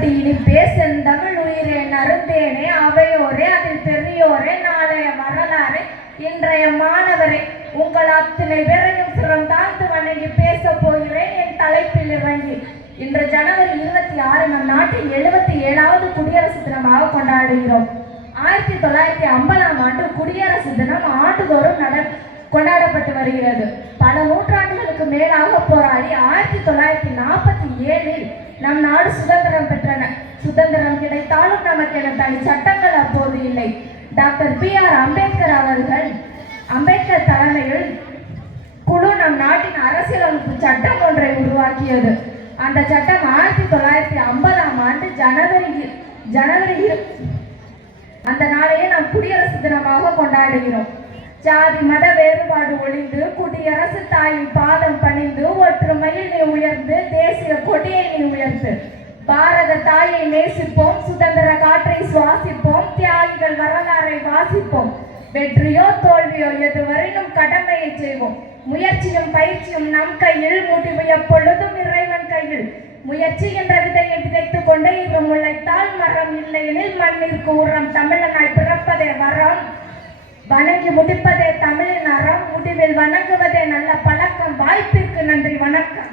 பற்றி இனி பேசன் தமிழ் உயிரே நருந்தேனே அவையோரே அதில் பெரியோரே நாளைய வரலாறு இன்றைய மாணவரே உங்கள் அத்தனை பேரையும் சிறம் தாழ்த்து வணங்கி பேச போகிறேன் என் தலைப்பில் இறங்கி. இன்று ஜனவரி 26 நம் நாட்டின் 77வது குடியரசு தினமாக கொண்டாடுகிறோம். 1950ஆம் ஆண்டு குடியரசு தினம் ஆண்டுதோறும் கொண்டாடப்பட்டு வருகிறது. பல நூற்றாண்டுகளுக்கு மேலாக போராடி 1947இல் நம் நாடு சுதந்திரம் பெற்றன. சுதந்திரம் கிடைத்தாலும் நமக்கென தனி சட்டங்கள் அப்போது இல்லை. Doctor B.R.. அம்பேத்கர் தலைமையில் குழு நம் நாட்டின் அரசியலமைப்பு சட்டம் ஒன்றை உருவாக்கியது. அந்த சட்டம் 1950ஆம் ஆண்டு ஜனவரி அந்த நாளையே நாம் குடியரசு தினமாக கொண்டாடுகிறோம். ஜாதி மத வேறுபாடு ஒழிந்து குடியரசு தாயின் பாதம் பணிந்து ஒற்றுமையில் நீ உயர்ந்து தேசிய கொடியை நீ உயர்த்து. பாரத தாயை நேசிப்போம், சுதந்திர காற்றை சுவாசிப்போம், தியாகிகள் வரலாறை வாசிப்போம். வெற்றியோ தோல்வியோ எதுவரையும் கடமையை செய்வோம். முயற்சியும் பயிற்சியும் நம் கையில், முடிவு எப்பொழுதும் இறைவன் கையில். முயற்சி என்ற விதையை விதைத்துக் கொண்டே இது முளைத்தால் மரம், இல்லையெனில் மண்ணிற்கு உரம். தமிழனாய் பிறப்பதே வரம், வணங்கி முடிப்பதே தமிழின் அறம், முடிவில் வணங்குவதே நல்ல பழக்கம். வாய்ப்பிற்கு நன்றி, வணக்கம்.